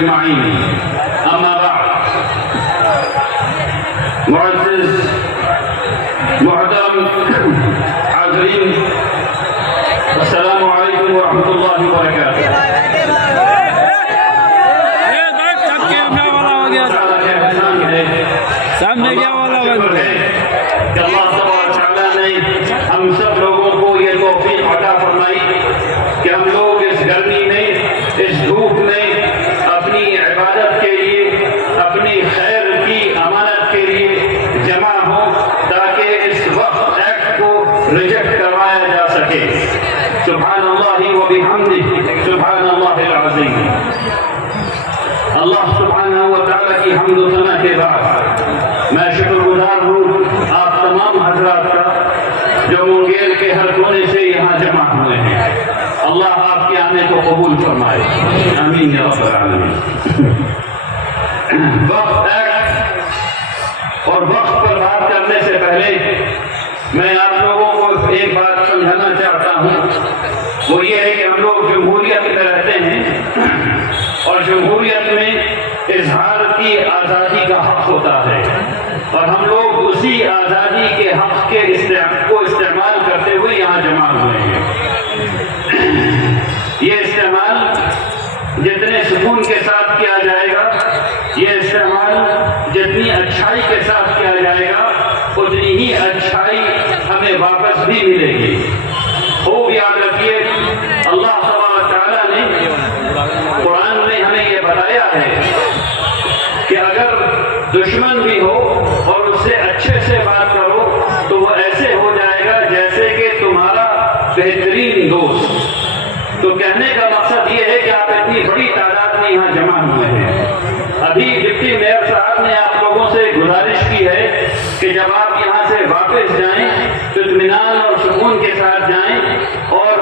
أجمعين. أما بعد، معزز محترم حاضرین، السلام علیکم ورحمۃ اللہ وبرکاتہ۔ سامنے کیا والا بن ہے کہ اللہ تبارک و تعالیٰ نے ہم سب لوگوں کو یہ توفیق عطا فرمائی کہ ہم لوگ اس گرمی میں، اس دھوپ میں اپنی عبادت کے لیے، اپنی خیر کی امانت کے لیے جمع ہوں تاکہ اس وقت ایکٹ کو ریجیکٹ کروایا جا سکے۔ سبحان اللہ و بحمدہ، سبحان اللہ العظیم۔ اللہ سبحانہ و تعالیٰ کی حمد و ثنا کے بعد میں شکر گزار ہوں آپ تمام حضرات کا جو منگیر کے ہر کونے سے یہاں جمع ہوئے ہیں۔ اللہ آپ کے آنے کو قبول فرمائے، آمین یا رب العالمین۔ وقت ایکٹ اور وقت پر بات کرنے سے پہلے میں آپ لوگوں کو ایک بات سمجھانا چاہتا ہوں، وہ یہ ہے کہ ہم لوگ جمہوریت میں رہتے ہیں اور جمہوریت میں اظہار کی آزادی کا حق ہوتا ہے، اور ہم لوگ اسی آزادی کے حق کے کو استعمال کرتے ہوئے یہاں جمع ہوئے ہیں۔ یہ استعمال جتنے سکون کے ساتھ کیا جائے گا، یہ استعمال جتنی اچھائی کے ساتھ کیا جائے گا، اتنی ہی اچھائی ہمیں واپس بھی ملے گی۔ خوب یاد رکھیے، اللہ تبارک تعالیٰ نے قرآن میں ہمیں یہ بتایا ہے کہ اگر دشمن بھی ہو اور اس سے اچھے سے بات کرو تو وہ ایسے ہو جائے گا جیسے کہ تمہارا بہترین دوست۔ تو کہنے کا مقصد یہ ہے کہ آپ اتنی بڑی تعداد میں یہاں جمع ہوئے ہیں۔ ابھی ڈپٹی میئر صاحب نے آپ لوگوں سے گزارش کی ہے کہ جب آپ یہاں سے واپس جائیں تو اطمینان اور سکون کے ساتھ جائیں، اور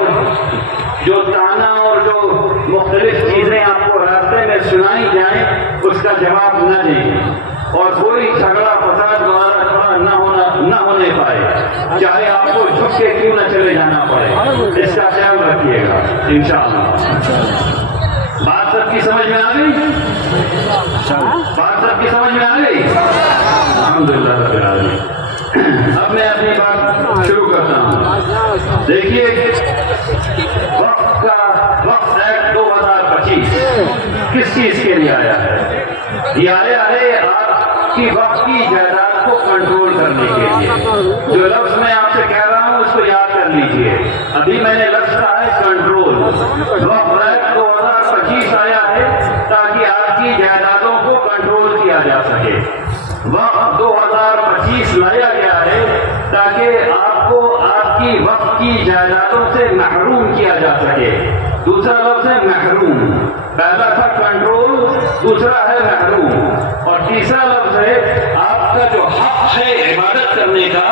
جو تانا اور جو مختلف چیزیں آپ کو راستے میں سنائی جائیں اس کا جواب نہ دیں، اور کوئی جھگڑا فساد وغیرہ کھڑا نہ ہونے پائے، چاہے آپ کو جھک کے کیوں نہ چلے جانا پڑے۔ اس کا خیال رکھیے گا انشاءاللہ۔ بات سب کی سمجھ میں آ گئی؟ بات سب کی سمجھ میں آ گئی؟ الحمدللہ رب العالمین۔ اب میں اپنی بات شروع کرتا ہوں۔ دیکھیے، وقت ایکٹ 2025 کس چیز کے لیے آیا ہے؟ یہ آیا ہے آپ کی وقت کی جائیداد کو کنٹرول کرنے کے لیے۔ جو لفظ میں آپ سے کہہ رہا ہوں اس کو یاد کر لیجئے۔ ابھی میں نے لفظ کہا ہے کنٹرول۔ وقت ایکٹ 2025 آیا ہے تاکہ آپ کی جائیدادوں کو کنٹرول کیا جا سکے۔ وقت 2025 لایا گیا ہے تاکہ آپ کو آپ کی وقت کی جائیدادوں سے محروم کیا جا سکے۔ دوسرا لفظ ہے محروم، پہلا تھا کنٹرول، دوسرا ہے محروم، اور تیسرا لفظ ہے آپ کا جو حق ہے عبادت کرنے کا،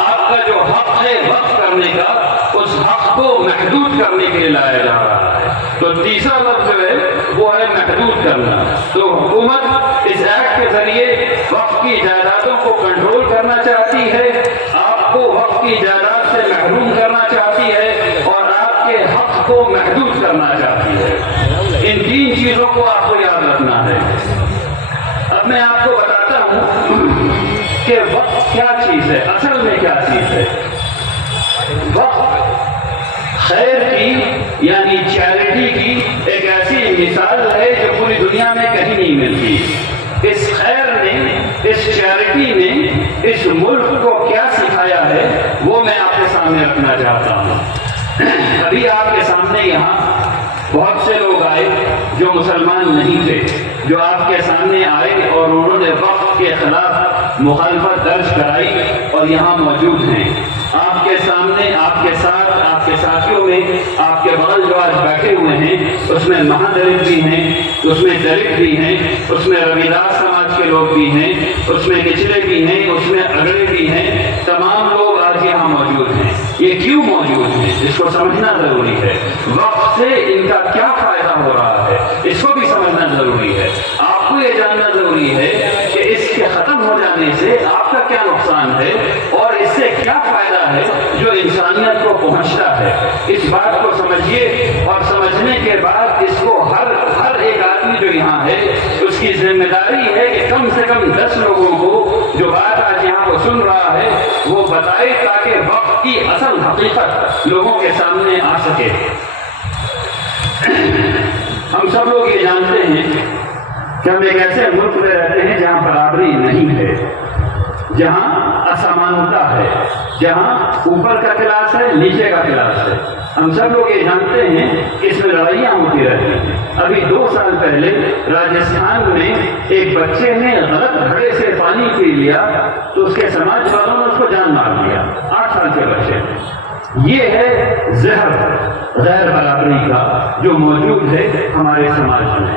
آپ کا جو حق ہے وقت کرنے کا، اس حق کو محدود کرنے کے لیے لایا جا رہا ہے۔ تو تیسرا لفظ جو ہے وہ ہے محدود کرنا۔ تو حکومت اس ایکٹ کے ذریعے وقت کی جائیدادوں کو کنٹرول کرنا چاہتی ہے، آپ کو وقت کی جائیداد سے محروم کرنا چاہتی ہے، اور آپ کے حق کو محدود کرنا چاہتی ہے۔ ان تین چیزوں کو آپ کو یاد رکھنا ہے۔ اب میں آپ کو بتاتا ہوں کہ وقت کیا چیز ہے، اصل میں کیا چیز ہے۔ وقت خیر کی یعنی چیریٹی کی ایک ایسی مثال ہے جو پوری دنیا میں کہیں نہیں ملتی۔ اس خیر نے، اس چیریٹی نے اس ملک کو کیا سکھایا ہے وہ میں آپ کے سامنے رکھنا چاہتا ہوں۔ ابھی آپ کے سامنے یہاں بہت سے لوگ آئے جو مسلمان نہیں تھے، جو آپ کے سامنے آئے اور انہوں نے وقت کے خلاف مخالفت درج کرائی اور یہاں موجود ہیں۔ آپ کے سامنے، آپ کے ساتھ، آپ کے ساتھیوں میں، آپ کے بغل جو آج بیٹھے ہوئے ہیں اس میں مہادلت بھی ہیں، اس میں دلت بھی ہیں، اس میں رویداس سماج کے لوگ بھی ہیں، اس میں نچلے بھی ہیں، اس میں اگڑے بھی ہیں، تمام لوگ آج یہاں موجود ہیں۔ یہ کیوں موجود ہیں اس کو سمجھنا ضروری ہے۔ وقت سے ان کا کیا فائدہ ہو رہا ہے اس کو بھی سمجھنا ضروری ہے۔ آپ کو یہ جاننا ضروری ہے کہ اس کے ختم ہو جانے سے آپ کا کیا نقصان ہے اور اس سے کیا فائدہ ہے جو انسانیت کو پہنچتا ہے۔ اس بات کو سمجھیے، اور سمجھنے کے بعد اس کو ہر ہر ایک آدمی جو یہاں ہے اس کی ذمہ داری ہے کہ کم سے کم 10 لوگوں کو جو بات آج یہاں وہ سن رہا ہے وہ بتائے تاکہ وقت کی اصل حقیقت لوگوں کے سامنے آ سکے۔ ہم سب لوگ یہ جانتے ہیں کہ ہم ایک ایسے ملک میں رہتے ہیں جہاں برابری نہیں ہے، جہاں اسمانتا ہے، جہاں اوپر کا کلاس ہے نیچے کا کلاس ہے۔ ہم سب لوگ یہ جانتے ہیں کہ اس میں لڑائیاں ہوتی رہتی ہیں۔ ابھی 2 سال پہلے راجستھان میں ایک بچے نے غلط گھڑے سے پانی پی لیا تو اس کے سماج والوں نے اس کو جان مار دیا، 8 سال کے بچے نے۔ یہ ہے زہر غیر برابری کا جو موجود ہے ہمارے سماج میں۔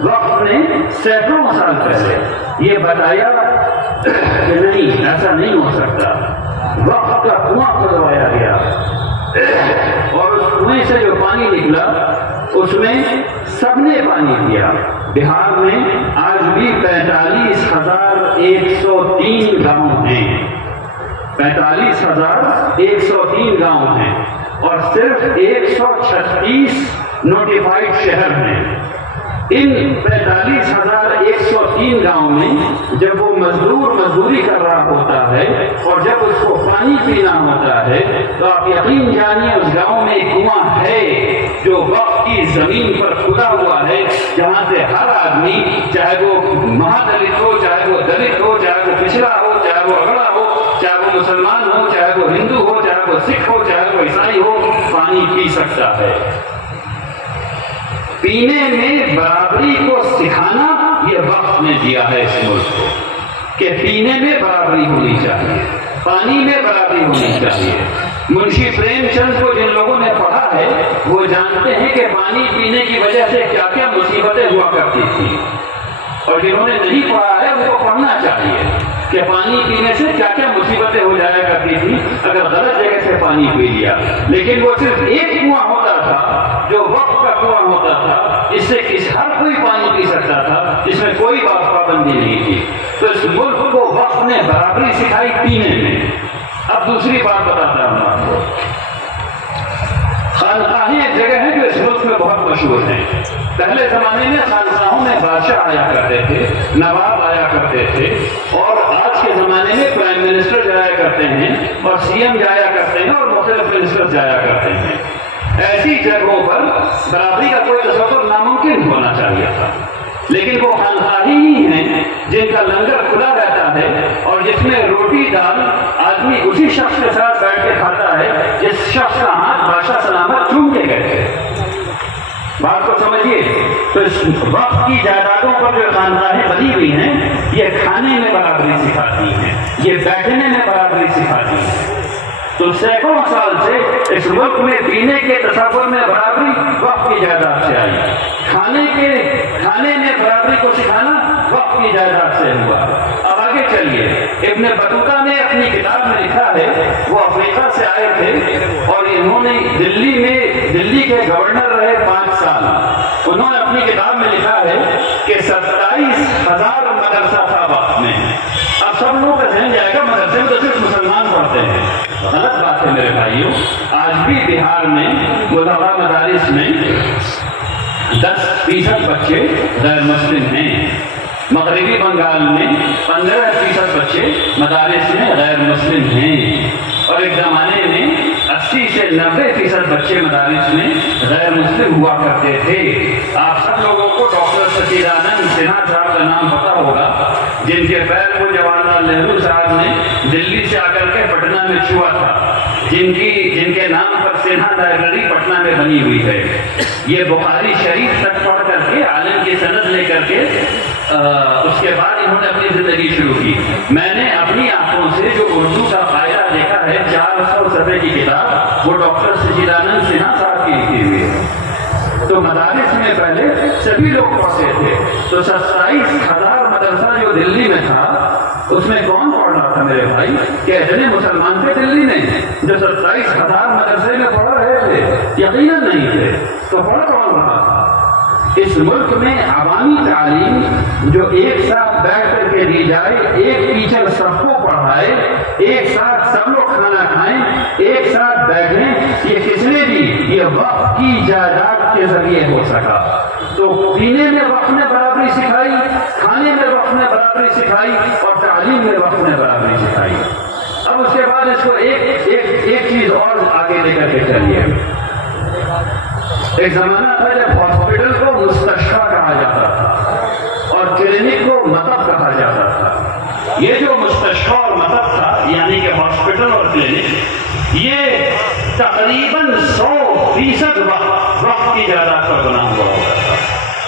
وقت نے سینکڑوں سال پہلے یہ بتایا کہ نہیں، ایسا نہیں ہو سکتا۔ وقت کا کنواں کھدوایا گیا اور اس کنویں سے جو پانی نکلا اس میں سب نے پانی پیا۔ بہار میں آج بھی 45,103 گاؤں ہیں، 45,103 گاؤں ہیں اور صرف 136 نوٹیفائڈ شہر ہیں۔ ان 45,103 گاؤں میں جب وہ مزدوری کر رہا ہوتا ہے اور جب اس کو پانی پینا ہوتا ہے تو آپ یقین جانیے اس گاؤں میں ایک کنواں ہے جو وقت کی زمین پر کھدا ہوا ہے، جہاں سے ہر آدمی، چاہے وہ مہادلت ہو، چاہے وہ دلت ہو، چاہے وہ پچھڑا ہو، چاہے وہ اگڑا ہو، چاہے وہ مسلمان ہو، چاہے وہ ہندو ہو، چاہے وہ سکھ ہو، چاہے وہ عیسائی ہو، پانی پی سکتا ہے۔ پینے میں برابری کو سکھانا یہ وقت نے دیا ہے اس ملک کو کہ پینے میں برابری ہونی چاہیے، پانی میں برابری ہونی چاہیے۔ منشی پریم چند کو جن لوگوں نے پڑھا ہے وہ جانتے ہیں کہ پانی پینے کی وجہ سے کیا کیا مصیبتیں ہوا کرتی تھی، اور جنہوں نے نہیں پڑھا ہے ان کو پڑھنا چاہیے کہ پانی پینے سے کیا کیا مصیبتیں ہو جایا کرتی تھی اگر غلط جگہ سے پانی پی لیا۔ لیکن وہ صرف ایک کنواں ہوتا تھا جو وقت کا کنواں ہوتا تھا، اس سے ہر کوئی پانی پی سکتا تھا، اس میں کوئی پابندی نہیں تھی۔ تو اس ملک کو وقت نے برابری سکھائی پینے میں۔ اب دوسری بات بتاتا ہوں آپ کو، خانقاہیں ایک جگہ ہے جو اس ملک میں بہت مشہور ہیں۔ پہلے زمانے میں خانقاہوں میں بادشاہ آیا کرتے تھے، نواب آیا کرتے تھے، اور آج کے زمانے میں پرائم منسٹر جایا کرتے ہیں اور سی ایم جایا کرتے ہیں اور مختلف منسٹر جایا کرتے ہیں۔ ایسی جگہوں پر برابری کا کوئی تصور ناممکن ہونا چاہیے تھا، لیکن وہ خانقاہیں ہی ہیں جن کا لنگر کھلا رہتا ہے اور جس میں روٹی دال آدمی اسی شخص کے ساتھ بیٹھ کے کھاتا ہے جس شخص کا ہاتھ بادشاہ سلامت چوم کے گئے تھے۔ بات کو سمجھیے۔ تو اس وقت کی جائیدادوں پر جو خانقاہیں بنی ہوئی ہیں یہ کھانے میں برابری سکھاتی ہیں، یہ بیٹھنے میں برابری سکھاتی ہیں۔ تو سینکڑوں سال سے اس ملک میں پینے کے تصور میں برابری وقت کی جائیداد سے آئی، کھانے میں برابری کو سکھانا وقت کی جائیداد سے ہوا۔ اب آگے چلیے، ابن بطوطہ نے اپنی کتاب میں لکھا ہے، وہ افریقہ سے آئے تھے اور انہوں نے دلی کے گورنر رہے 5 سال۔ انہوں نے اپنی کتاب میں لکھا ہے کہ 27,000 مدرسہ تھا وقت میں۔ اب سب لوگوں کا ذہن جائے گا مدرسے میں تو صرف مسلمان پڑھتے ہیں۔ غلط بات ہے میرے بھائیوں، آج بھی بہار میں مدرسہ مدارس میں 10% بچے غیر مسلم ہیں، مغربی بنگال میں 15% بچے مدارس میں غیر مسلم ہیں، اور ایک زمانے میں 80 سے 90% بچے مدارس میں غیر مسلم ہوا کرتے تھے۔ آپ سب لوگوں کو ڈاکٹر سچیدانند سنہا صاحب کا نام پتا ہوگا، جن کے پیر کو جواہر لال نہرو صاحب نے دلی سے آ کر کے پٹنہ میں چھوا تھا، جن کے نام پر سنہا لائبریری پٹنہ میں بنی ہوئی ہے۔ یہ بخاری شریف تک پڑھ کر کے عالم کی سند لے کر کے اس کے بعد انہوں نے اپنی زندگی شروع کی۔ میں نے اپنی آنکھوں سے جو اردو کا قاعدہ دیکھا ہے 400 صفحے کی کتاب، وہ ڈاکٹر سچیدانند سنہا صاحب کی لکھی ہوئی ہے۔ تو مدارس میں پہلے سبھی لوگ پڑھتے تھے، تو 27,000 مدرسہ جو دلی میں تھا اس میں کون پڑھ رہا تھا میرے بھائی؟ کہ اتنے مسلمان تھے دلی میں جو 27,000 مدرسے میں پڑھ رہے تھے؟ یقیناً نہیں تھے۔ تو پڑھ کون رہا تھا؟ اس ملک میں عوامی تعلیم جو ایک ساتھ بیٹھ کر کے دی جائے، ایک ٹیچر سب کو پڑھائے، ایک ساتھ سب لوگ کھانا کھائیں، ایک ساتھ بیٹھیں، یہ کس نے دی؟ یہ وقت کی جائیداد کے ذریعے ہو سکا۔ تو پینے میں وقت نے برابری سکھائی، کھانے میں وقت نے برابری سکھائی، اور تعلیم میں وقت نے برابری سکھائی۔ اب اس کے بعد اس کو ایک چیز اور آگے لے کر کے چلیے۔ ایک زمانہ تھا جب ہاسپٹل کو مستشفیٰ کہا جاتا تھا اور کلینک کو مطب کہا جاتا تھا۔ یہ جو مستشفیٰ اور مطب تھا، یعنی کہ ہاسپٹل اور کلینک، یہ تقریباً 100% وقت کی جائیداد پر بنا ہوا ہوتا تھا،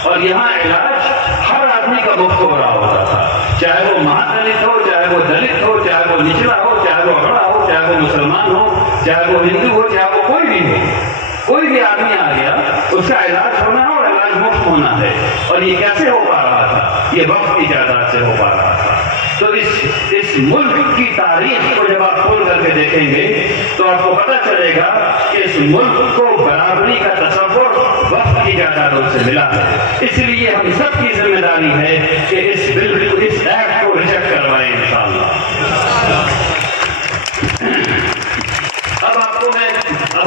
اور یہاں علاج ہر آدمی کا مفت ہو رہا ہوتا تھا، چاہے وہ مہادلت ہو، چاہے وہ دلت ہو، چاہے وہ نچلا ہو، چاہے وہ بڑا ہو، چاہے وہ مسلمان ہو، چاہے وہ ہندو ہو، چاہے وہ کوئی بھی ہو، کوئی بھی آدمی آ گیا اس کا علاج ہونا ہے اور علاج مفت ہونا ہے۔ اور یہ کیسے ہو پا رہا تھا؟ یہ وقت کی جائیداد سے ہو پا رہا تھا۔ تو اس ملک کی تاریخ کو جب آپ کھول کر کے دیکھیں گے تو آپ کو پتہ چلے گا کہ اس ملک کو برابری کا تصور وقت کی جائیدادوں سے ملا ہے۔ اس لیے ہم سب کی ذمہ داری ہے کہ اس ایکٹ کو ریجیکٹ کروائیں انشاءاللہ۔ اب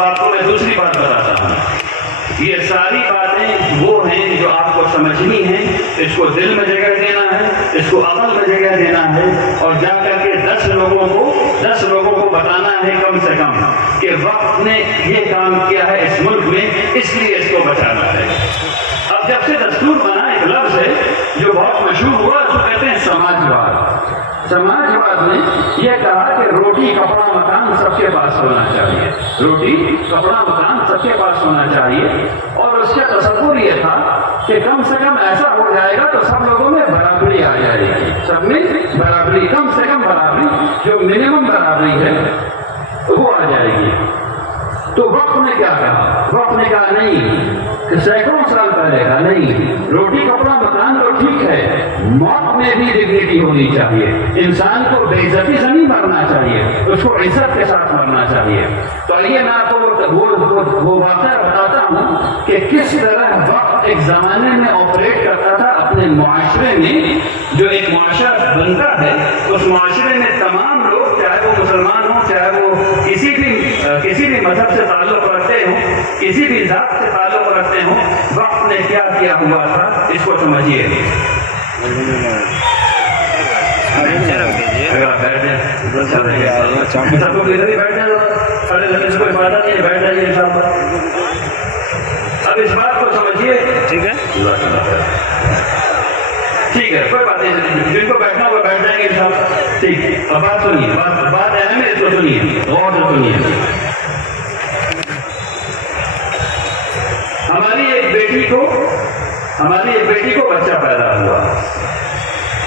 آپ کو میں دوسری بات بتاتا ہوں۔ یہ ساری باتیں وہ ہیں جو آپ کو سمجھنی ہیں، اس کو دل میں جگہ دینا ہے، اس کو عمل میں جگہ دینا ہے، اور جا کر کے 10 لوگوں کو بتانا ہے کم سے کم کہ وقت نے یہ کام کیا ہے اس ملک میں، اس لیے اس کو بچانا ہے۔ اب جب سے دستور بنا، ایک لفظ ہے جو بہت مشہور ہوا، اس کو کہتے ہیں سماجواد۔ سماجواد نے یہ کہا کہ روٹی کپڑا مکان سب کے پاس ہونا چاہیے، روٹی کپڑا مکان سب کے پاس ہونا چاہیے، اور اس کا تصور یہ تھا کہ کم سے کم ایسا ہو جائے گا تو سب لوگوں میں برابری آ جائے گی، سب میں برابری، کم سے کم برابری، جو منیمم برابری ہے وہ آ جائے گی۔ تو وقت نے کیا کہا؟ وقت نے کہا نہیں، کہ سینکڑوں سال پہلے کا نہیں، روٹی کپڑا مکان تو ٹھیک ہے، موت میں بھی ڈگنیٹی ہونی چاہیے، انسان کو بے عزتی سے نہیں مرنا چاہیے، اس کو عزت کے ساتھ مرنا چاہیے۔ تو آئیے میں آپ کو وہ واقعہ بتاتا ہوں کہ کس طرح وقت ایک زمانے میں آپریٹ کرتا تھا اپنے معاشرے میں۔ جو ایک معاشرہ بنتا ہے اس معاشرے میں تمام لوگ، چاہے وہ مسلمان ہوں، چاہے وہ کسی بھی مذہب سے تعلق رکھتے ہوں، کسی بھی ذات سے تعلق رکھتے ہوں، وقت نے کیا ہوا تھا اس کو سمجھیے۔ اب اس بات کو سمجھیے، ٹھیک ہے، کوئی بات نہیں، جن کو بیٹھنا ہوگا بیٹھ جائیں گے انشاءاللہ۔ ٹھیک ہے، اب بات سنیے، بات اہم ہے، اس کو سنیے، غور سے سنیے۔ ہماری ایک بیٹی کو بچہ پیدا ہوا،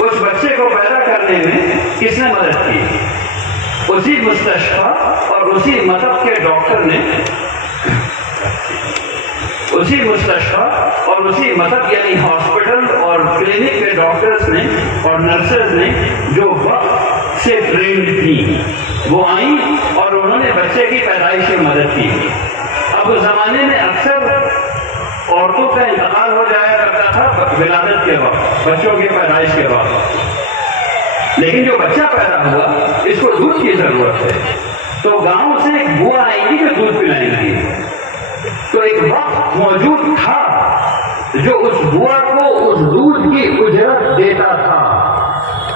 اس بچے کو پیدا کرنے میں کس نے مدد کی؟ اسی مستشفیٰ اور اسی مطب کے ڈاکٹر نے، اسی مستشفیٰ اور اسی مطب یعنی ہاسپٹل اور کلینک کے ڈاکٹرز نے اور نرسز نے جو وقت سے ٹرینڈ تھی، وہ آئیں اور انہوں نے بچے کی پیدائش میں مدد کی۔ اب اس زمانے میں اکثر عورتوں کا انتقال ہو جایا کرتا تھا ولادت کے وقت، بچوں کی پیدائش کے وقت، لیکن جو بچہ پیدا ہوا اس کو دودھ کی ضرورت ہے، تو گاؤں سے ایک بوا آئیں گی جو دودھ پلائیں گی۔ تو ایک وقت موجود تھا جو اس بوا کو اس دودھ کی اجرت دیتا تھا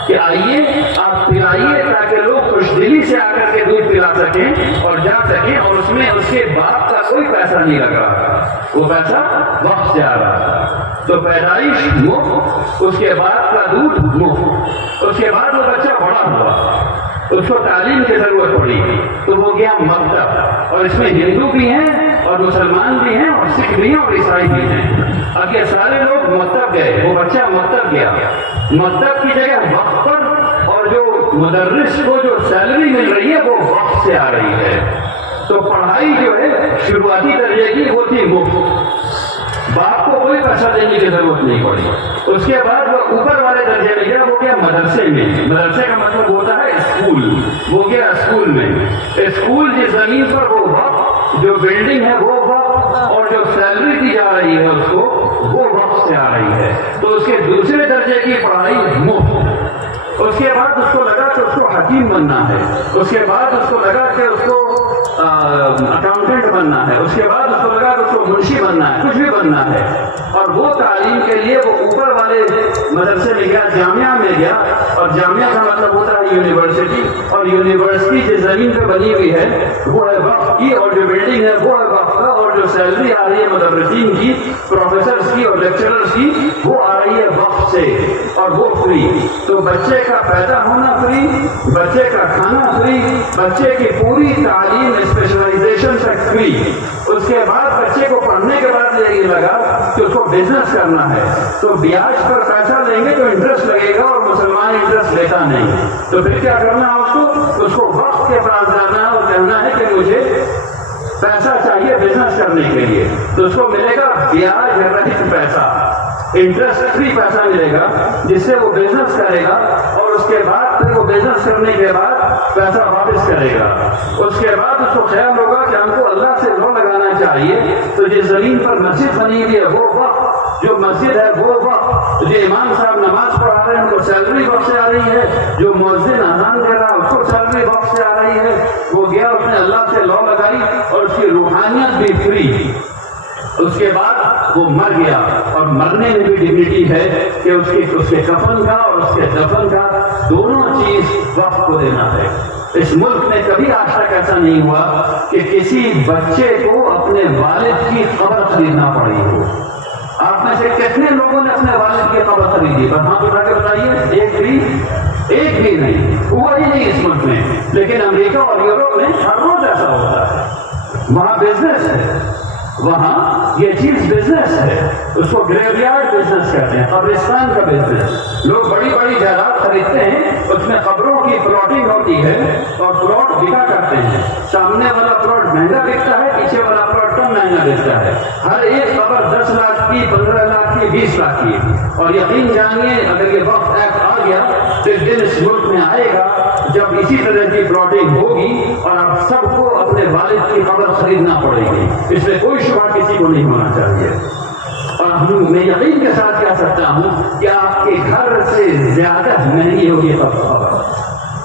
کہ آئیے آپ پلائیے تاکہ لوگ خوش دلی سے آ کر کے دودھ پلا سکیں اور جا سکیں، اور اس میں اس کے باپ کا کوئی پیسہ نہیں لگا، وہ پیسہ وقت سے آ رہا تھا۔ تو پیدائش مفت، اس کے بعد کا دودھ مفت، اس کے بعد وہ بچہ بڑا ہوا، اس کو تعلیم کی ضرورت پڑی تو وہ گیا مکتب، اور اس میں ہندو بھی ہیں اور مسلمان بھی ہیں اور سکھ بھی ہیں اور عیسائی بھی ہیں۔ اب یہ سارے لوگ مکتب گئے، وہ بچہ مکتب گیا، مکتب کی جگہ وقت پر، اور جو مدرس کو جو سیلری مل رہی ہے وہ وقت سے آ رہی ہے۔ تو پڑھائی جو ہے شروعاتی درجے کی وہ تھی مفت، باپ کو کوئی پیسہ دینے کی ضرورت نہیں پڑی۔ اس کے بعد وہ اوپر والے درجے میں گیا، وہ گیا مدرسے میں، مدرسے کا مطلب ہوتا ہے اسکول، وہ گیا اسکول میں۔ اسکول کی زمین پر وہ وقت، جو بلڈنگ ہے وہ وقت، اور جو سیلری دی جا رہی ہے اس کو وہ وقت سے آ رہی ہے۔ تو اس کے دوسرے درجے کی پڑھائی مفت۔ اس کے بعد اس کو لگا کہ اس کو حکیم بننا ہے، اس کے بعد اس کو لگا کہ اس کو اکاؤنٹنٹ بننا ہے، اس کے بعد اس کو لگا کہ اس کو منشی بننا ہے، کچھ بھی بننا ہے، اور وہ تعلیم کے لیے وہ اوپر والے مدرسے میں گیا، جامعہ میں گیا، اور جامعہ کا مطلب ہوتا ہے یونیورسٹی، اور یونیورسٹی جس زمین پہ بنی ہوئی ہے وہ ہے وقف کی، اور جو بلڈنگ ہے وہ ہے وقف کا، اور جو سیلری آ رہی ہے مدرسین کی، پروفیسرز کی اور لیکچررز کی، وہ آ رہی ہے وقف سے، اور وہ فری۔ تو بچے کا پیدا ہونا فری، بچے کا کھانا فری، بچے کی پوری تعلیم اسپیشلائزیشن تک فری۔ اس کے بعد بچے کو پڑھنے کے بعد یہ لگا کہ اس کو بزنس کرنا ہے، تو بیاج پر پیسہ لیں گے تو انٹرسٹ لگے گا، اور مسلمان انٹرسٹ لیتا نہیں، تو پھر کیا کرنا ہے اس کو وقت کے پاس جانا ہے اور کہنا ہے کہ مجھے پیسہ چاہیے بزنس کرنے کے لیے، تو اس کو ملے گا بیاج رہت پیسہ، انٹرسٹ فری پیسہ ملے گا، جس سے وہ بزنس کرے گا، اور اس کے بعد پھر وہ بزنس کرنے کے بعد پیسہ واپس کرے گا۔ اس کے بعد اس کو خیال ہوگا کہ ہم کو اللہ سے لو لگانا چاہیے، تو جس زمین پر مسجد بنی ہوئی ہے وہ وقف، جو مسجد ہے وہ وقف، جو امام صاحب نماز پڑھا رہے ہیں ان کو سیلری وقف سے آ رہی ہے، جو مؤذن اذان دے رہا ہے اس کو سیلری وقف سے آ رہی ہے، وہ گیا اس نے اللہ سے لو لگائی، اور اس کی روحانیت بھی فری۔ اس کے بعد وہ مر گیا، اور مرنے میں بھی ڈگنیٹی ہے کہ اس کے کفن کا اور اس کے دفن کا دونوں چیز وقف کو دینا ہے۔ اس ملک میں کبھی آج تک ایسا نہیں ہوا کہ کسی بچے کو اپنے والد کی قبر خریدنا پڑی ہو۔ آپ میں سے کتنے لوگوں نے اپنے والد کی قبر خریدی؟ پر ہاتھ اٹھا کے بتائیے، ایک بھی نہیں ہوا ہی نہیں اس ملک میں۔ لیکن امریکہ اور یورپ میں ہر روز ایسا ہوتا ہے، وہاں بزنس ہے، وہاں یہ چیز بزنس ہے، اس کو گریو یارڈ بزنس کہتے ہیں، قبرستان کا بزنس۔ لوگ بڑی بڑی جائیداد خریدتے ہیں، اس میں قبروں کی پلاٹنگ ہوتی ہے، اور پلاٹ بکا کرتے ہیں، سامنے والا پلاٹ مہنگا بکتا ہے، پیچھے والا پلاٹ کم مہنگا بکتا ہے۔ ہر ایک قبر 10 لاکھ کی، 15 لاکھ کی، 20 لاکھ کی، اور یقین جانیے اگر یہ وقت ایکٹ آ گیا تو ایک دن اس ملک میں آئے گا جب اسی طرح کی پلاٹنگ ہوگی، اور آپ سب کو اپنے والد کی قبر خریدنا پڑے گی، اس میں کوئی شبہ کسی کو نہیں ہونا چاہیے۔ اور میں یقین کے ساتھ کہہ سکتا ہوں کہ آپ کے گھر سے زیادہ مہنگی ہوگی قبر،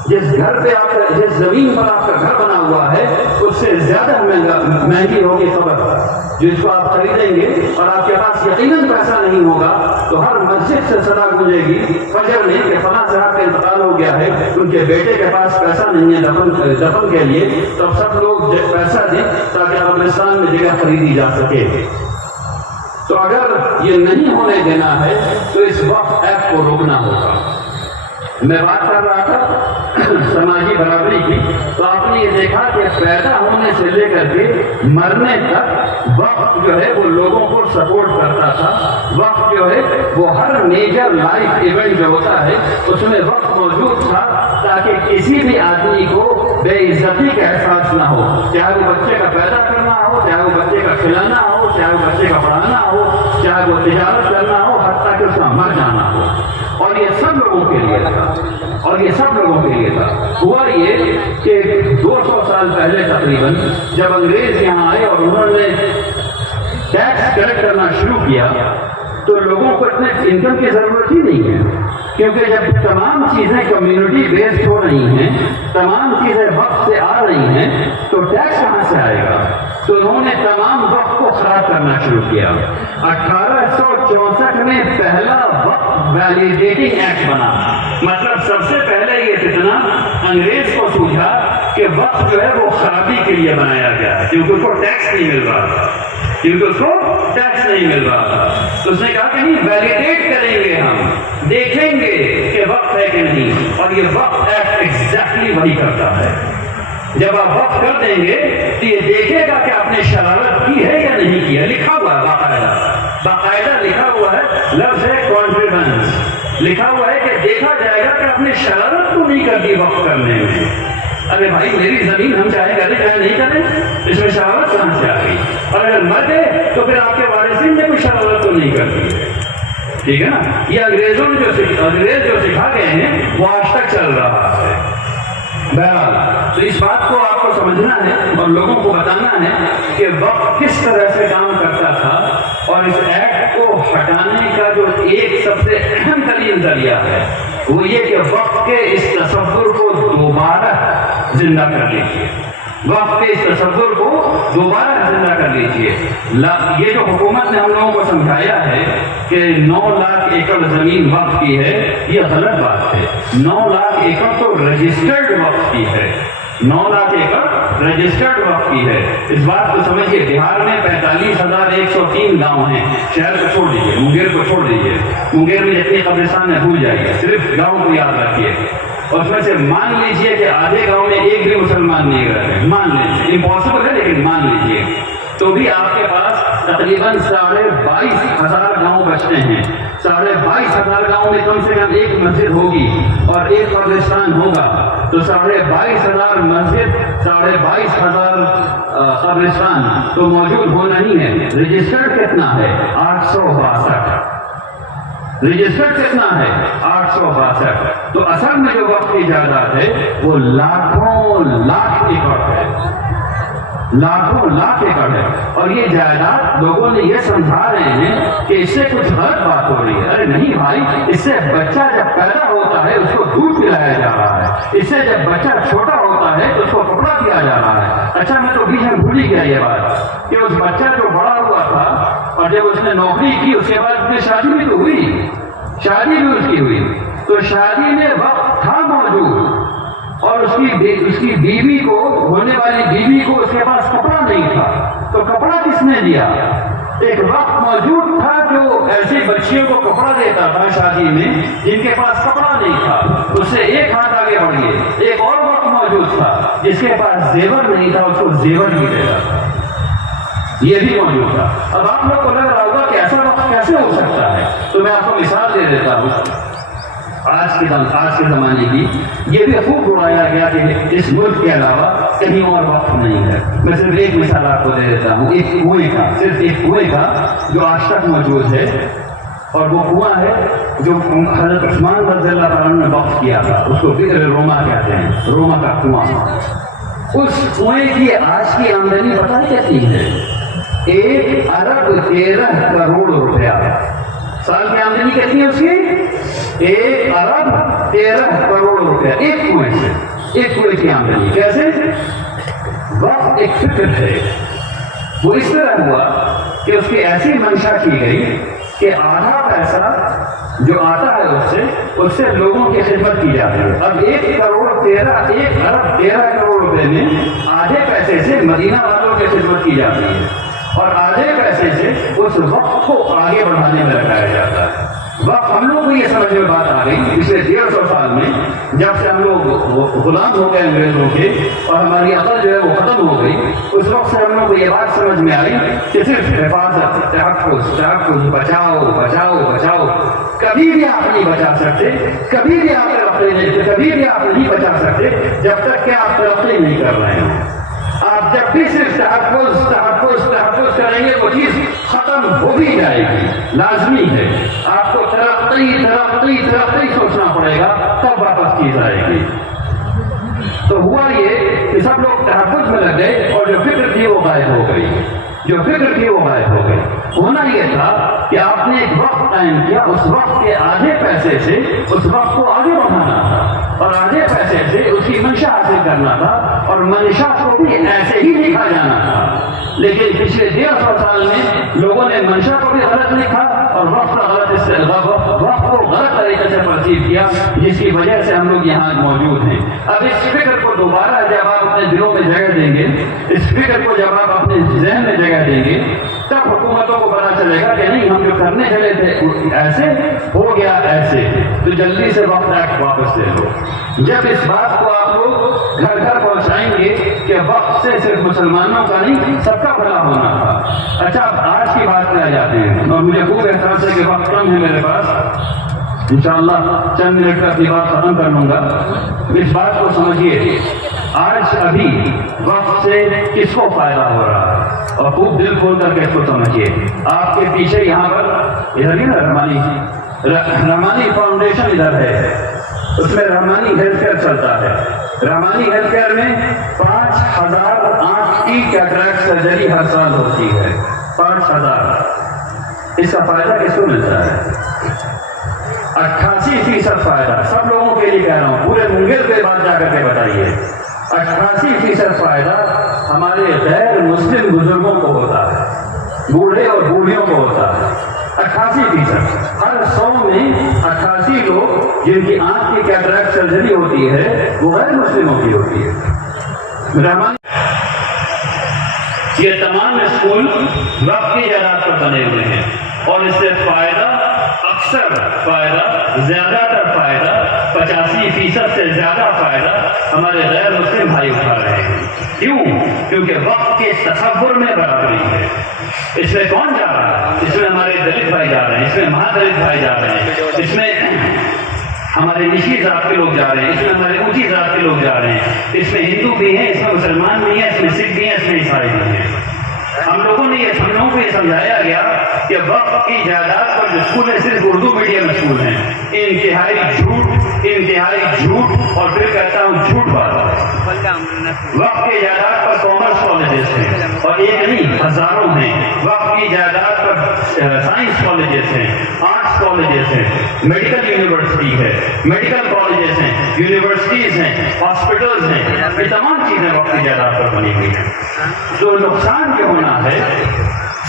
جس گھر پہ جس زمین پر آپ کا گھر بنا ہوا ہے اس سے زیادہ مہنگی ہوگی قبر، جس کو آپ خریدیں گے، اور آپ کے پاس یقیناً پیسہ نہیں ہوگا تو ہر مسجد سے صدا گونجے گی فجر میں کہ فلاں صاحب کا انتقال ہو گیا ہے، ان کے بیٹے کے پاس پیسہ نہیں ہے دفن کے لیے، تو سب لوگ پیسہ دیں تاکہ قبرستان میں جگہ خریدی جا سکے۔ تو اگر یہ نہیں ہونے دینا ہے تو اس وقت ایپ کو روکنا ہوگا۔ میں بات کر رہا تھا سماجی برابری کی، تو آپ نے یہ دیکھا کہ پیدا ہونے سے لے کر کے مرنے تک وقت جو ہے وہ لوگوں کو سپورٹ کرتا تھا۔ وقت جو ہے وہ ہر میجر لائف ایونٹ جو ہوتا ہے اس میں وقت موجود تھا، تاکہ کسی بھی آدمی کو بے عزتی کا احساس نہ ہو، چاہے وہ بچے کا پیدا کرنا ہو، چاہے وہ بچے کا کھلانا ہو، چاہے وہ بچے کا پڑھانا ہو، چاہے وہ تجارت کرنا ہو، حتیٰ کہ اس کا مر جانا ہو۔ اور یہ سب لوگوں کے لیے تھا، اور یہ سب لوگوں کے لیے تھا۔ ہوا یہ کہ 200 سال پہلے تقریباً جب انگریز یہاں آئے اور انہوں نے ٹیکس کلیکٹ کرنا شروع کیا تو لوگوں کو اتنے انکم کی ضرورت ہی نہیں ہے، کیونکہ جب تمام چیزیں کمیونٹی بیسڈ ہو رہی ہیں، تمام چیزیں وقت سے آ رہی ہیں، تو ٹیکس کہاں سے آئے گا؟ تو انہوں نے تمام وقت کو خراب کرنا شروع کیا۔ 1864 میں پہلا وقت ویلیڈیٹنگ ایکٹ بنا، مطلب سب سے پہلے یہ فتنہ انگریز کو سوچا کہ وقت جو ہے وہ خرابی کے لیے بنایا گیا ہے، کیونکہ اس کو ٹیکس نہیں مل رہا تھا، تو اس نے کہا کہ نہیں، ویلیڈیٹ کریں گے، ہم دیکھیں گے کہ وقت ہے کہ نہیں، اور یہ وقت ایکٹ ایگزیکٹلی وہی کرتا ہے۔ جب آپ وقت کر دیں گے تو یہ دیکھے گا کہ آپ نے شرارت کی ہے یا نہیں کی ہے، لکھا ہوا ہے باقاعدہ لکھا ہوا ہے، لفظ ہے کانفیڈنس، لکھا ہوا ہے کہ دیکھا جائے گا کہ آپ نے شرارت تو نہیں کر دی وقت کرنے میں۔ ارے بھائی میری زمین ہم چاہے کریں چاہے نہیں کریں، اس میں شرارت کہاں سے آ گئی؟ اور اگر مر گئے تو پھر آپ کے وارثین نے کوئی شرارت تو نہیں کر دی، ٹھیک ہے نا؟ یہ انگریز جو سکھا گئے ہیں وہ آج تک چل رہا ہے۔ بہرحال تو اس بات کو آپ کو سمجھنا ہے اور لوگوں کو بتانا ہے کہ وقت کس طرح سے کام کرتا تھا، اور اس ایکٹ کو ہٹانے کا جو ایک سب سے اہم ترین ذریعہ ہے وہ یہ کہ وقت کے اس تصور کو دوبارہ زندہ کر لیجیے۔ وقت کے اس تصور کو دوبارہ زندہ کر لیجیے. یہ جو حکومت نے ہم لوگوں کو سمجھایا ہے کہ 9 لاکھ ایکڑ زمین وقف کی ہے، یہ غلط بات ہے. 9 لاکھ ایکڑ تو رجسٹرڈ وقف کی ہے. 9 لاکھ ایکڑ رجسٹرڈ وقف کی ہے. اس بات کو سمجھیے. بہار میں 45,103 گاؤں ہیں. شہر کو چھوڑ دیجیے، منگیر کو چھوڑ دیجیے. منگیر میں جتنے قبرستان ہے بھول جائیے، صرف گاؤں کو یاد رکھیے. اور اس میں سے مان لیجیے کہ آدھے گاؤں میں ایک بھی مسلمان نہیں رہتے. مان لیجیے، امپاسبل ہے لیکن مان لیجیے. تو بھی آپ کے پاس تقریباً 22,500 گاؤں بچتے ہیں. 22,500 گاؤں میں کم سے کم ایک مسجد ہوگی اور ایک قبرستان ہوگا. تو 22,500 مسجد، 22,500 قبرستان تو موجود ہونا ہی ہے. رجسٹرڈ کتنا ہے؟ 862. رجسٹرڈ کتنا ہے؟ 862. تو اصل میں جو وقت کی جائیداد ہے وہ لاکھوں لاکھ ایکڑ ہے. لاکھوں لاکھ ایکڑ ہے. اور یہ جائیداد لوگوں نے یہ سمجھا رہے ہیں کہ اس سے کچھ غلط بات ہو رہی ہے. ارے نہیں بھائی، اس سے بچہ جب پیدا ہوتا ہے اس کو دودھ پلایا جا رہا ہے. اس سے جب بچہ چھوٹا ہوتا ہے تو اس کو کپڑا دیا جا رہا ہے. اچھا، میں تو بیچ میں بھول ہی گیا یہ بات کہ اس بچہ جو بڑا ہوا تھا اور جب اس نے نوکری کی اس کے بعد اس نے شادی بھی تو ہوئی. شادی بھی اس کی ہوئی. تو شادی میں وقت تھا موجود اور اس کی بیوی کو، ہونے والی بیوی کو اس کے پاس کپڑا نہیں تھا. تو کپڑا کس نے دیا؟ ایک وقت موجود تھا جو ایسی بچیوں کو کپڑا دیتا تھا شادی میں جن کے پاس کپڑا نہیں تھا. اس سے ایک ہاتھ آگے بڑھیے. ایک اور وقت موجود تھا جس کے پاس زیور نہیں تھا، اس کو زیور بھی دیتا تھا. یہ بھی موجود تھا. اب آپ لوگ کو لگ رہا ہوگا کہ ایسا وقت کیسے ہو سکتا ہے. تو میں آپ کو مثال دے دیتا ہوں آج کے زمانے کی. یہ بھی خوب بڑھایا گیا کہ اس ملک کے علاوہ کہیں اور وقت نہیں ہے. میں صرف ایک مثال آپ کو دے دیتا ہوں. ایک کنویں کا، صرف ایک کنویں کا جو آج تک موجود ہے. اور وہ کنواں ہے جو حضرت عثمان رضی اللہ تعالیٰ نے وقف کیا تھا. اس کو روما کہتے ہیں، روما کا کنواں. اس کنویں کی آج کی آمدنی پتہ کتنی ہے؟ 1 ارب 13 کروڑ روپیہ. سال کی آمدنی کتنی ہے اس کی؟ 1 ارب 13 کروڑ روپیہ ایک کنویں سے. ایک کنویں کی آمدنی. کیسے؟ وقت ایک فکر ہے. وہ اس طرح ہوا کہ اس کی ایسی منشا کی گئی کہ آدھا پیسہ جو آتا ہے اس سے لوگوں کی خدمت کی جاتی ہے. اب 1 ارب 13 کروڑ روپے میں آدھے پیسے سے مدینہ والوں کی خدمت کی جاتی ہے اور آدھے پیسے سے اس وقت کو آگے بڑھانے میں لگایا جاتا ہے. وقت ہم لوگ کو یہ سمجھ میں بات آ گئی پچھلے 150 سال میں، جب سے ہم لوگ غلام ہو گئے انگریزوں کے اور ہماری عقل جو ہے وہ ختم ہو گئی. اس وقت سے ہم لوگ کو یہ بات سمجھ میں آئی کہ صرف حفاظت، تحفظ، بچاؤ بچاؤ بچاؤ. کبھی بھی آپ نہیں بچا سکتے، کبھی بھی آپ نہیں بچا سکتے جب تک کہ آپ ترقی نہیں کر رہے ہیں. آپ جب بھی صرف تحفظ کریں گے وہ چیز ختم ہو بھی جائے گی. لازمی ہے آپ کو ترقی سوچنا پڑے گا، تب واپس چیز آئے گی. تو ہوا یہ کہ سب لوگ تحفظ میں لگ گئے اور جو فکر تھی وہ غائب ہو گئی. ہونا یہ تھا کہ آپ نے ایک وقت قائم کیا. اس وقت کے آدھے پیسے سے اس وقت کو آگے بڑھانا تھا اور آدھے پیسے سے اس کی منشا حاصل کرنا تھا اور منشا کو بھی ایسے ہی لکھا جانا تھا. لیکن پچھلے 150 سال میں لوگوں نے منشا کو بھی غلط لکھا اور وقت کو غلط طریقے سے پرسیو کیا، جس کی وجہ سے ہم لوگ یہاں موجود ہیں. اب اس فکر کو دوبارہ جب آپ اپنے دلوں میں جگہ دیں گے، اس فکر کو جب آپ اپنے ذہن میں جگہ دیں گے، تب حکومتوں کو پتا چلے گا کہ نہیں، ہم جو کرنے چلے تھے ایسے ہو گیا ایسے، تو جلدی سے وقت ایکٹ واپس لے لو. جب اس بات کو آپ لوگ گھر گھر پہنچائیں گے کہ وقت سے صرف مسلمانوں کا نہیں سب کا بھلا ہونا تھا. اچھا، اب آج کی بات میں آ جاتے ہیں اور مجھے خوب احساس ہے کہ وقت کم ہے میرے پاس. انشاءاللہ چند منٹ کا اپنی بات ختم کر لوں گا. اس بات کو سمجھیے، آج ابھی وقت سے کس کو فائدہ ہو رہا ہے اور خوب دل کھول کر کے اس کو سمجھیے. آپ کے پیچھے یہاں پر ادھر ہی نا رحمانی فاؤنڈیشن ادھر ہے، اس میں رحمانی ہیلتھ کیئر چلتا ہے. رحمانی ہیلتھ کیئر میں 5,000 آنکھ کی کیٹریکٹ سرجری ہر سال ہوتی ہے. 5,000. اس کا فائدہ کس کو ملتا ہے؟ 88% فائدہ. سب لوگوں کے لیے کہہ رہا ہوں، پورے منگیر کے بعد جا کر کے بتائیے 88% فائدہ ہمارے غیر مسلم بزرگوں کو ہوتا ہے، بوڑھے اور بوڑھیوں کو ہوتا ہے۔ 88%، ہر 100 میں 88 لوگ جن کی آنکھ کی کیٹریکٹ سرجری ہوتی ہے وہ غیر مسلموں کی ہوتی ہے۔ رحمان، یہ تمام اسکول وقت کی جائیداد پر بنے ہوئے ہیں اور اس سے فائدہ، اکثر فائدہ، زیادہ تر فائدہ، 85% سے زیادہ فائدہ ہمارے غیر مسلم بھائی اٹھا رہے ہیں۔ کیوں؟ کیونکہ وقت کے تصور میں برابری ہے۔ اس میں کون جا رہا ہے؟ اس میں ہمارے دلت بھائی جا رہے ہیں، اس میں مہادلت بھائی جا رہے ہیں، اس میں ہمارے نچلی ذات کے لوگ جا رہے ہیں، اس میں ہمارے اونچی ذات کے لوگ جا رہے ہیں، اس میں ہندو بھی ہیں، اس میں مسلمان بھی ہیں، اس میں سکھ بھی ہیں، اس میں عیسائی بھی ہیں۔ ہم لوگوں نے ہم لوگوں کو یہ سمجھایا گیا کہ وقت کی جائیداد پر جو اسکول ہیں صرف اردو میڈیم اسکول ہیں۔ انتہائی جھوٹ اور پھر کہتا ہوں جھوٹ بات ہے۔ وقت کی جائیداد پر کامرس کالجز ہیں اور ایک نہیں، ہزاروں ہیں۔ وقت کی جائیداد پر سائنس کالجز ہیں، آرٹس کالجز ہیں، میڈیکل یونیورسٹی ہے، میڈیکل کالجز ہیں، یونیورسٹیز ہیں، ہاسپٹلز ہیں، یہ تمام چیزیں وقت کی جائیداد پر بنی ہوئی ہیں۔ جو نقصان جو ہونا ہے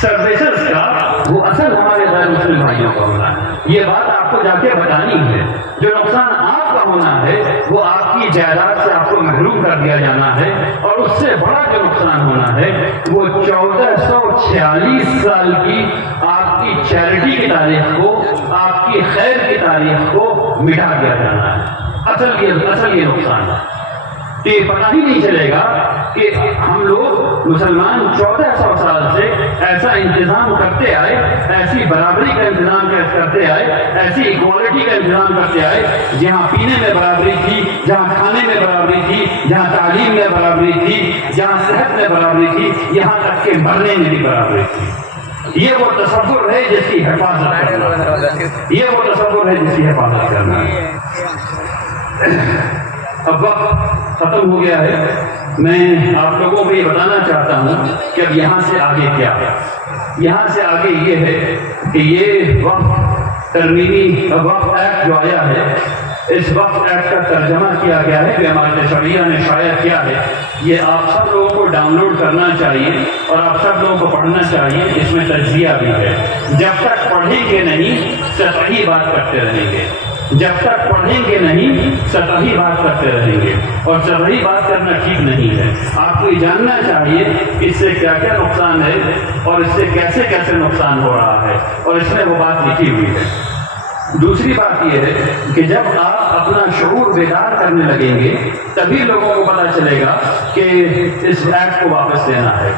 سروسز کا، وہ اصل ہمارے غیر مسلم بھائیوں کا ہونا ہے۔ یہ بات آپ کو جا کے بتانی ہے۔ جو نقصان آپ کا ہونا ہے وہ آپ کی جائیداد سے آپ کو محروم کر دیا جانا ہے، اور اس سے بڑا جو نقصان ہونا ہے وہ 1446 سال کی آپ کی چیریٹی کی تاریخ کو، آپ کی خیر کی تاریخ کو مٹا دیا جانا ہے۔ اصل یہ نقصان ہے کہ پتہ ہی نہیں چلے گا کہ ہم لوگ مسلمان 1400 سال سے ایسا انتظام کرتے آئے، ایسی برابری کا انتظام کرتے آئے، ایسی ایکوالٹی کا انتظام کرتے آئے، جہاں پینے میں برابری تھی، جہاں کھانے میں برابری تھی، جہاں تعلیم میں برابری تھی، جہاں صحت میں برابری تھی، یہاں تک کہ مرنے میں بھی برابری تھی۔ یہ وہ تصور ہے جس کی حفاظت کرنا ہے۔ اب وقت ختم ہو گیا ہے، میں آپ لوگوں کو یہ بتانا چاہتا ہوں کہ اب یہاں سے آگے کیا ہے۔ یہاں سے آگے یہ ہے کہ یہ وقف ترمیمی وقف ایکٹ جو آیا ہے، اس وقف ایکٹ کا ترجمہ کیا گیا ہے، امارت شرعیہ نے شائع کیا ہے۔ یہ آپ سب لوگوں کو ڈاؤن لوڈ کرنا چاہیے اور آپ سب لوگوں کو پڑھنا چاہیے۔ اس میں تجزیہ بھی ہے۔ جب تک پڑھیں گے نہیں سطحی بات کرتے رہیں گے، جب تک پڑھیں گے نہیں سطحی بات کرتے رہیں گے، اور سطحی بات کرنا ٹھیک نہیں ہے۔ آپ کو یہ جاننا چاہیے کہ اس سے کیا کیا نقصان ہے اور اس سے کیسے کیسے نقصان ہو رہا ہے، اور اس میں وہ بات لکھی ہوئی ہے۔ دوسری بات یہ ہے کہ جب آپ اپنا شعور بیدار کرنے لگیں گے تبھی لوگوں کو پتہ چلے گا کہ اس ایکٹ کو واپس لینا ہے۔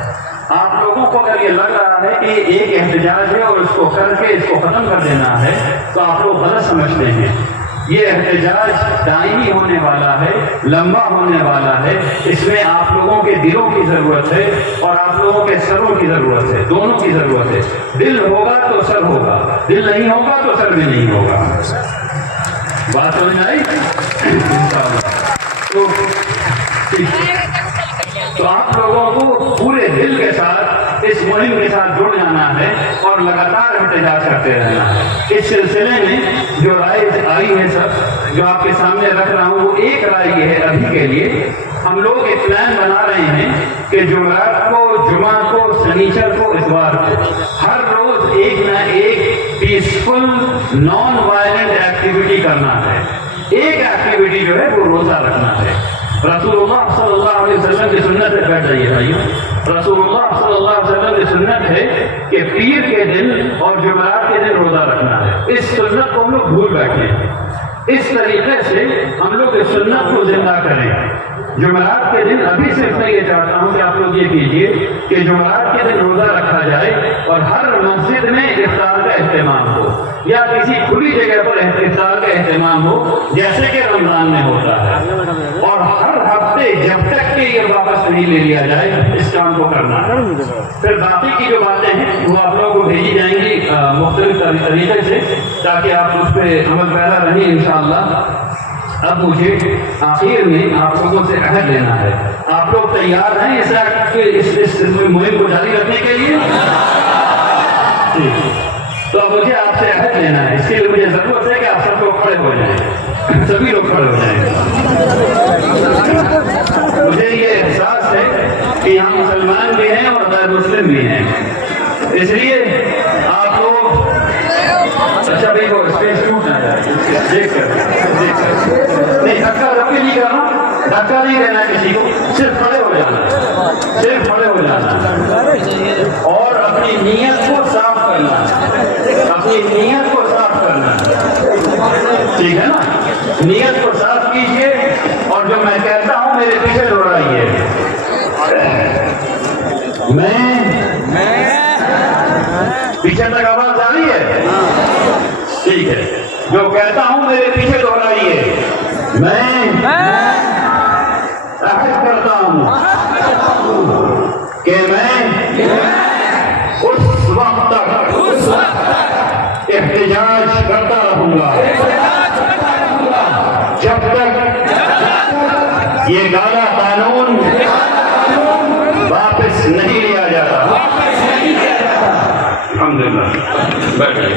آپ لوگوں کو اگر یہ لگ رہا ہے کہ ایک احتجاج ہے اور اس کو کر کے اس کو ختم کر دینا ہے تو آپ لوگ غلط سمجھتے ہیں۔ یہ احتجاج دائمی ہونے والا ہے، لمبا ہونے والا ہے۔ اس میں آپ لوگوں کے دلوں کی ضرورت ہے اور آپ لوگوں کے سروں کی ضرورت ہے، دونوں کی ضرورت ہے۔ دل ہوگا تو سر ہوگا، دل نہیں ہوگا تو سر بھی نہیں ہوگا۔ بات سمجھ میں آئی؟ تو آپ لوگوں کو پورے دل کے ساتھ اس مہم کے ساتھ جڑ جانا ہے اور لگاتار احتجاج کرتے رہنا ہے۔ اس سلسلے میں جو رائے آئی ہے سب جو آپ کے سامنے رکھ رہا ہوں، وہ ایک رائے یہ ہے ابھی کے لیے، ہم لوگ ایک پلان بنا رہے ہیں کہ جمعرات کو، جمعہ کو، سنیچر کو، اتوار کو ہر روز ایک نہ ایک پیسفل نان وائلنٹ ایکٹیویٹی کرنا ہے۔ ایک ایکٹیویٹی جو ہے وہ روزہ رکھنا ہے۔ رسول اللہ صلی اللہ علیہ وسلم کی سنت ہے، بیٹھ جائیے بھائیو، رسول اللہ صلی اللہ علیہ وسلم کی سنت ہے کہ پیر کے دن اور جمعرات کے دن روزہ رکھنا ہے۔ اس سنت کو ہم لوگ بھول بیٹھے ہیں۔ اس طریقے سے ہم لوگ اس سنت کو زندہ کریں۔ جمعرات کے دن ابھی صرف میں یہ چاہتا ہوں کہ آپ لوگ یہ کیجیے کہ جمعرات کے دن روزہ رکھا جائے اور ہر مسجد میں افطار کا اہتمام ہو یا کسی کھلی جگہ پر افطار کا اہتمام ہو جیسے کہ رمضان میں ہوتا ہے، اور ہر ہفتے جب تک کہ یہ واپس نہیں لے لیا جائے اس کام کو کرنا ہے۔ پھر باقی کی جو باتیں ہیں وہ آپ لوگوں کو بھیجی جائیں گی مختلف طریقے سے تاکہ آپ اس پہ عمل پیرا رہیں انشاءاللہ۔ اب مجھے آخر میں آپ لوگوں سے عہد لینا ہے، آپ لوگ تیار ہیں اس مہم کو جاری رکھنے کے لیے؟ تو اب مجھے آپ سے عہد لینا ہے، اس کے لیے مجھے ضرورت ہے کہ آپ سب لوگ کھڑے ہو جائیں۔ سبھی لوگ کھڑے ہو جائیں گے. مجھے یہ احساس ہے کہ یہاں مسلمان بھی ہیں اور غیر مسلم بھی ہیں, اس لیے آپ لوگ اچھا بھائی وہ اسپیس ٹوٹ نہ جائے دیکھ کر نہیں, دھکا رکھے نہیں کرنا, دھکا نہیں دینا کسی کو, صرف کھڑے ہو جانا, صرف کھڑے ہو جانا اور اپنی نیت کو صاف کرنا, اپنی نیت کو صاف کرنا, ٹھیک ہے نا. نیت کو صاف کیجئے اور جو میں کہتا ہوں میرے پیچھے دوہرائیے. میں پیچھے تک آواز آ رہی ہے؟ ٹھیک ہے. جو کہتا ہوں میرے پیچھے دوہرائیے. میں عہد کرتا ہوں کہ میں اس وقت تک احتجاج کرتا رہوں گا جب تک یہ کالا قانون واپس نہیں لیا جاتا. الحمدللہ. بیٹھے.